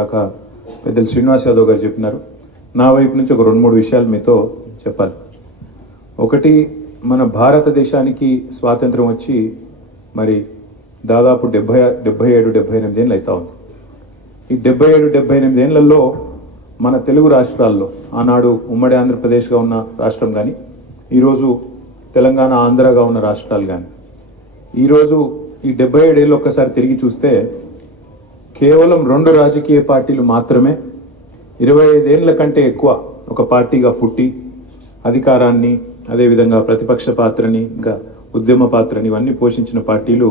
దాకా పెద్దలు శ్రీనివాస్ యాదవ్ గారు చెప్పినారు. నా వైపు నుంచి ఒక 2-3 విషయాలు మీతో చెప్పాలి. ఒకటి, మన భారతదేశానికి స్వాతంత్రం వచ్చి మరి దాదాపు 77-78 ఏళ్ళు అవుతా ఉంది. ఈ 77-78 ఏళ్లలో మన తెలుగు రాష్ట్రాల్లో ఆనాడు ఉమ్మడి ఆంధ్రప్రదేశ్గా ఉన్న రాష్ట్రం కానీ, ఈరోజు తెలంగాణ ఆంధ్రగా ఉన్న రాష్ట్రాలు కానీ, ఈరోజు ఈ 77 ఏళ్ళు ఒక్కసారి తిరిగి చూస్తే కేవలం 2 రాజకీయ పార్టీలు మాత్రమే 25 ఏళ్ల కంటే ఎక్కువ ఒక పార్టీగా పుట్టి అధికారాన్ని, అదేవిధంగా ప్రతిపక్ష పాత్రని, ఇంకా ఉద్యమ పాత్రని ఇవన్నీ పోషించిన పార్టీలు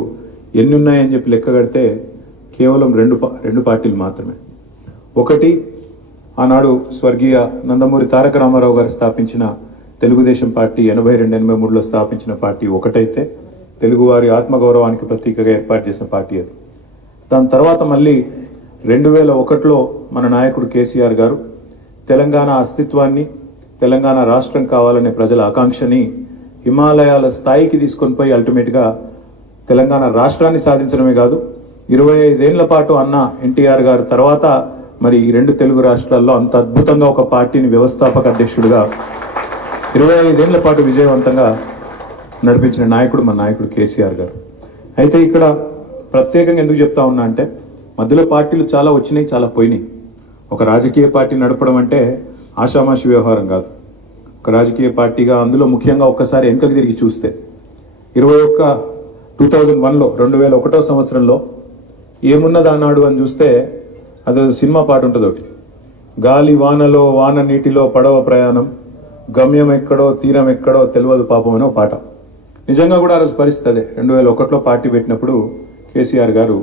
ఎన్ని ఉన్నాయని చెప్పి లెక్క కడితే కేవలం రెండు పార్టీలు మాత్రమే. ఒకటి, ఆనాడు స్వర్గీయ నందమూరి తారక రామారావు గారు స్థాపించిన తెలుగుదేశం పార్టీ 82-83లో స్థాపించిన పార్టీ ఒకటైతే తెలుగువారి ఆత్మగౌరవానికి ప్రతీకగా ఏర్పాటు చేసిన పార్టీ అది. దాని తర్వాత మళ్ళీ 2001లో మన నాయకుడు కేసీఆర్ గారు తెలంగాణ అస్తిత్వాన్ని, తెలంగాణ రాష్ట్రం కావాలనే ప్రజల ఆకాంక్షని హిమాలయాల స్థాయికి తీసుకొని పోయి అల్టిమేట్గా తెలంగాణ రాష్ట్రాన్ని సాధించడమే కాదు, 25 ఏళ్ల పాటు అన్న ఎన్టీఆర్ గారు తర్వాత మరి ఈ 2 తెలుగు రాష్ట్రాల్లో అంత అద్భుతంగా ఒక పార్టీని వ్యవస్థాపక అధ్యక్షుడిగా 25 ఏళ్ల పాటు విజయవంతంగా నడిపించిన నాయకుడు మన నాయకుడు కేసీఆర్ గారు. అయితే ఇక్కడ ప్రత్యేకంగా ఎందుకు చెప్తా ఉన్నా అంటే, మధ్యలో పార్టీలు చాలా వచ్చినాయి, చాలా పోయినాయి. ఒక రాజకీయ పార్టీ నడపడం అంటే ఆషామాషి వ్యవహారం కాదు. ఒక రాజకీయ పార్టీగా అందులో ముఖ్యంగా ఒక్కసారి వెనుకకు తిరిగి చూస్తే 2001లో 2001వ సంవత్సరంలో ఏమున్నది అన్నాడు అని చూస్తే అదో సినిమా పాట ఉంటుంది ఒకటి, గాలి వానలో వాన నీటిలో పడవ ప్రయాణం, గమ్యం ఎక్కడో తీరం ఎక్కడో తెలియదు పాపం అనే పాట. నిజంగా కూడా ఆ రోజు పరిస్థితి అదే. 2001లో పార్టీ పెట్టినప్పుడు కేసీఆర్ గారు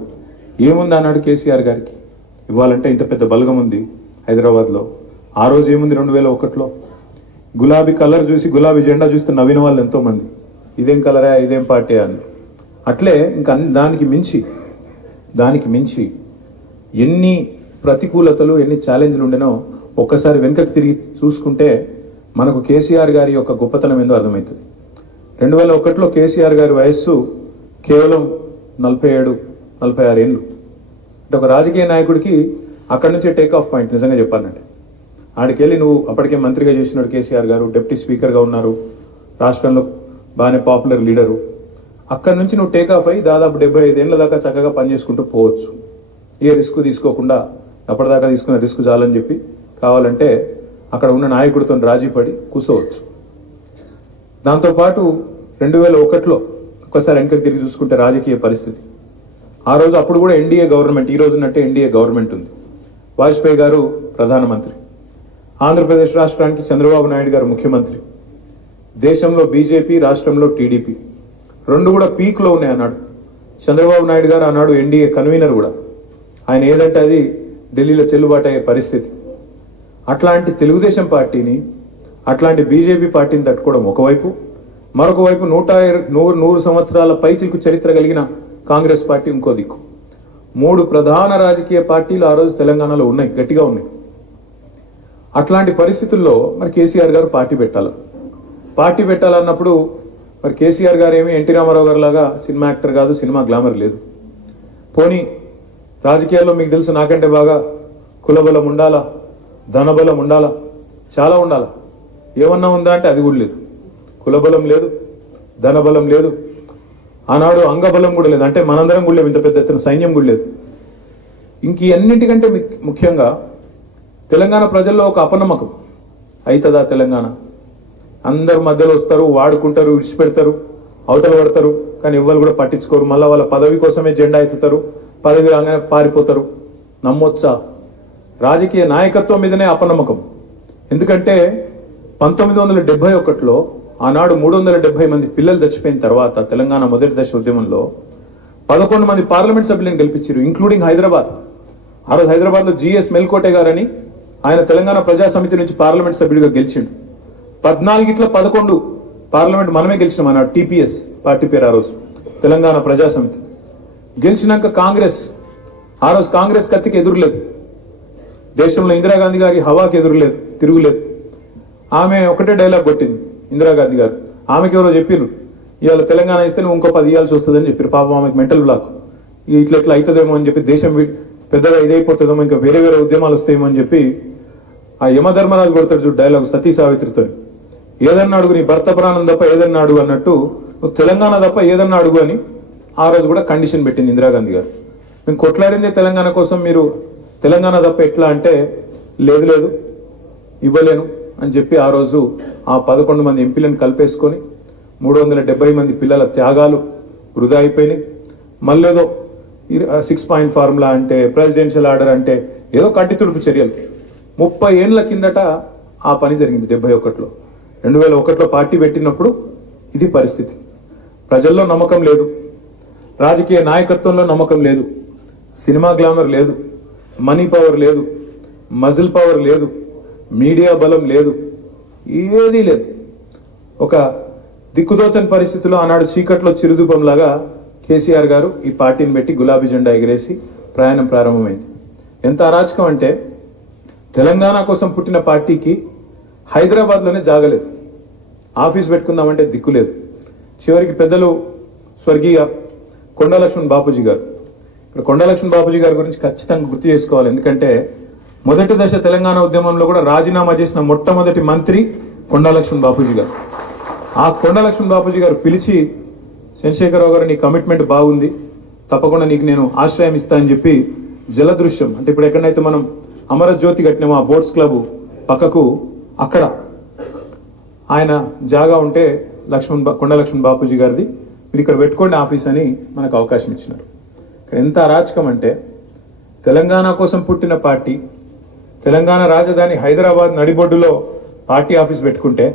ఏముంది అన్నాడు. కేసీఆర్ గారికి ఇవ్వాలంటే ఇంత పెద్ద బలగం ఉంది హైదరాబాద్లో. ఆ రోజు ఏముంది 2001లో? గులాబీ కలర్ చూసి, గులాబీ జెండా చూస్తే నవ్విన వాళ్ళు ఎంతోమంది, ఇదేం కలరా, ఇదేం పార్టీ అన్నారు. అట్లే ఇంకా దానికి మించి ఎన్ని ప్రతికూలతలు, ఎన్ని ఛాలెంజ్లు ఉండేనో ఒక్కసారి వెనుకకి తిరిగి చూసుకుంటే మనకు కేసీఆర్ గారి యొక్క గొప్పతనం ఏందో అర్థమవుతుంది. 2001లో కేసీఆర్ గారి వయస్సు కేవలం 47-46 ఏళ్ళు. అంటే ఒక రాజకీయ నాయకుడికి అక్కడి నుంచే టేక్ ఆఫ్ పాయింట్. నిజంగా చెప్పాలంటే ఆడికెళ్ళి నువ్వు అప్పటికే మంత్రిగా చేసినాడు కేసీఆర్ గారు, డిప్యూటీ స్పీకర్గా ఉన్నారు, రాష్ట్రంలో బాగానే పాపులర్ లీడరు. అక్కడి నుంచి నువ్వు టేక్ ఆఫ్ అయ్యి దాదాపు 75 ఏళ్ళ దాకా చక్కగా పనిచేసుకుంటూ పోవచ్చు, ఏ రిస్క్ తీసుకోకుండా. అప్పటిదాకా తీసుకున్న రిస్క్ చాలని చెప్పి కావాలంటే అక్కడ ఉన్న నాయకుడితో రాజీ పడి కూర్చోవచ్చు. దాంతోపాటు 2001లో ఒక్కసారి వెనకకి తిరిగి చూసుకుంటే రాజకీయ పరిస్థితి, ఆ రోజు అప్పుడు కూడా ఎన్డీఏ గవర్నమెంట్, ఈ రోజున్నట్టే ఎన్డీఏ గవర్నమెంట్ ఉంది. వాజ్పేయి గారు ప్రధానమంత్రి, ఆంధ్రప్రదేశ్ రాష్ట్రానికి చంద్రబాబు నాయుడు గారు ముఖ్యమంత్రి, దేశంలో బీజేపీ, రాష్ట్రంలో టీడీపీ, 2 కూడా పీక్లో ఉన్నాయి అన్నాడు. చంద్రబాబు నాయుడు గారు అన్నాడు ఎన్డీఏ కన్వీనర్ కూడా, ఆయన ఏదంటే అది ఢిల్లీలో చెల్లుబాటు అయ్యే పరిస్థితి. అట్లాంటి తెలుగుదేశం పార్టీని, అట్లాంటి బీజేపీ పార్టీని తట్టుకోవడం ఒకవైపు, మరొక వైపు 100 సంవత్సరాల పైచిలకు చరిత్ర కలిగిన కాంగ్రెస్ పార్టీ ఇంకో దిక్కు. 3 ప్రధాన రాజకీయ పార్టీలు ఆ రోజు తెలంగాణలో ఉన్నాయి, గట్టిగా ఉన్నాయి. అట్లాంటి పరిస్థితుల్లో మరి కేసీఆర్ గారు పార్టీ పెట్టాలన్నప్పుడు మరి కేసీఆర్ గారు ఏమి ఎన్టీ రామారావు గారు లాగా సినిమా యాక్టర్ కాదు, సినిమా గ్లామర్ లేదు. పోనీ రాజకీయాల్లో మీకు తెలుసు నాకంటే బాగా కులబలం ఉండాలా, ధనబలం ఉండాలా, చాలా ఉండాలా. ఏమన్నా ఉందా అంటే అది కూడా లేదు. కులబలం లేదు, ధనబలం లేదు, ఆనాడు అంగబలం కూడా లేదు. అంటే మనందరం కూడా లేవు, ఇంత పెద్ద ఎత్తున సైన్యం కూడా లేదు. ఇంక అన్నింటికంటే ముఖ్యంగా తెలంగాణ ప్రజల్లో ఒక అపనమ్మకం, అవుతుందా తెలంగాణ, అందరు మధ్యలో వస్తారు, వాడుకుంటారు, విడిచిపెడతారు, అవతల పడతారు, కానీ ఎవ్వరు కూడా పట్టించుకోరు. మళ్ళీ వాళ్ళ పదవి కోసమే జెండా ఎత్తుతారు, పదవి రాగానే పారిపోతారు. నమ్మొచ్చా? రాజకీయ నాయకత్వం మీదనే అపనమ్మకం. ఎందుకంటే 1971లో ఆనాడు 370 మంది పిల్లలు చచ్చిపోయిన తర్వాత తెలంగాణ మొదటి దశ ఉద్యమంలో 11 మంది పార్లమెంట్ సభ్యులను గెలిపించారు, ఇంక్లూడింగ్ హైదరాబాద్. ఆ రోజు హైదరాబాద్లో జిఎస్ మెల్కోటే గారని ఆయన తెలంగాణ ప్రజా సమితి నుంచి పార్లమెంట్ సభ్యుడిగా గెలిచిండు. 14-11 పార్లమెంట్ మనమే గెలిచినాం అన్నాడు. టీపీఎస్ పార్టీ పేరు ఆ రోజు, తెలంగాణ ప్రజా సమితి. గెలిచినాక కాంగ్రెస్, ఆ రోజు కాంగ్రెస్ కత్తికి ఎదురులేదు, దేశంలో ఇందిరాగాంధీ గారి హవాకి ఎదురులేదు, తిరుగులేదు. ఆమె ఒకటే డైలాగ్ కొట్టింది ఇందిరాగాంధీ గారు. ఆమెకి ఎవరో చెప్పారు, ఇవాళ తెలంగాణ ఇస్తే నువ్వు ఇంకో 10 ఇవ్వాల్సి వస్తుందని చెప్పారు. పాపం ఆమెకు మెంటల్ బ్లాక్, ఇట్లా అవుతుందేమో అని చెప్పి దేశం పెద్దగా ఇదైపోతుందేమో, ఇంకా వేరే వేరే ఉద్యమాలు వస్తాయేమో అని చెప్పి ఆ యమధర్మరాజు కొడతాడు చూడు డైలాగ్ సతీ సావిత్రితో, ఏదన్నా అడుగు నీ భర్త ప్రాణం తప్ప ఏదన్నా అడుగు అన్నట్టు నువ్వు తెలంగాణ తప్ప ఏదన్నా అడుగు అని ఆ రోజు కూడా కండిషన్ పెట్టింది ఇందిరాగాంధీ గారు. మేము కొట్లాడిందే తెలంగాణ కోసం, మీరు తెలంగాణ తప్ప ఎట్లా అంటే లేదు లేదు ఇవ్వలేను అని చెప్పి ఆ రోజు ఆ 11 మంది ఎంపీలను కలిపేసుకొని 370 మంది పిల్లల త్యాగాలు వృధా అయిపోయినాయి. మళ్ళేదో 6 పాయింట్ ఫార్ములా అంటే, ప్రెసిడెన్షియల్ ఆర్డర్ అంటే ఏదో కంటి తుడుపు చర్యలు. 30 ఏళ్ల కిందట ఆ పని జరిగింది 71లో. 2001లో పార్టీ పెట్టినప్పుడు ఇది పరిస్థితి. ప్రజల్లో నమ్మకం లేదు, రాజకీయ నాయకత్వంలో నమ్మకం లేదు, సినిమా గ్లామర్ లేదు, మనీ పవర్ లేదు, మజిల్ పవర్ లేదు, మీడియా బలం లేదు, ఏదీ లేదు. ఒక దిక్కుదోచని పరిస్థితిలో ఆనాడు చీకట్లో చిరుదూపంలాగా కేసీఆర్ గారు ఈ పార్టీని పెట్టి గులాబీ జెండా ఎగిరేసి ప్రయాణం ప్రారంభమైంది. ఎంత అరాచకం అంటే తెలంగాణ కోసం పుట్టిన పార్టీకి హైదరాబాద్లోనే జాగలేదు, ఆఫీస్ పెట్టుకుందామంటే దిక్కు లేదు. చివరికి పెద్దలు స్వర్గీయ కొండా లక్ష్మణ్ బాపూజీ గారు, ఇక్కడ కొండా లక్ష్మణ్ బాపూజీ గారి గురించి ఖచ్చితంగా గుర్తు చేసుకోవాలి. ఎందుకంటే మొదటి దశ తెలంగాణ ఉద్యమంలో కూడా రాజీనామా చేసిన మొట్టమొదటి మంత్రి కొండా లక్ష్మణ్ బాపూజీ గారు. ఆ కొండా లక్ష్మణ్ బాపూజీ గారు పిలిచి, చంద్రశేఖరరావు గారు నీ కమిట్మెంట్ బాగుంది, తప్పకుండా నీకు నేను ఆశ్రయం ఇస్తా అని చెప్పి జలదృశ్యం అంటే ఇప్పుడు ఎక్కడైతే మనం అమరజ్యోతి కట్టినామో ఆ బోట్స్ క్లబ్ పక్కకు అక్కడ ఆయన జాగా ఉంటే కొండా లక్ష్మణ్ బాపూజీ గారిది, మీరు ఇక్కడ పెట్టుకోండి ఆఫీస్ అని మనకు అవకాశం ఇచ్చినారు. ఇక్కడ ఎంత అరాచకం అంటే తెలంగాణ కోసం పుట్టిన పార్టీ తెలంగాణ రాజధాని హైదరాబాద్ నడిబొడ్డులో పార్టీ ఆఫీస్ పెట్టుకుంటే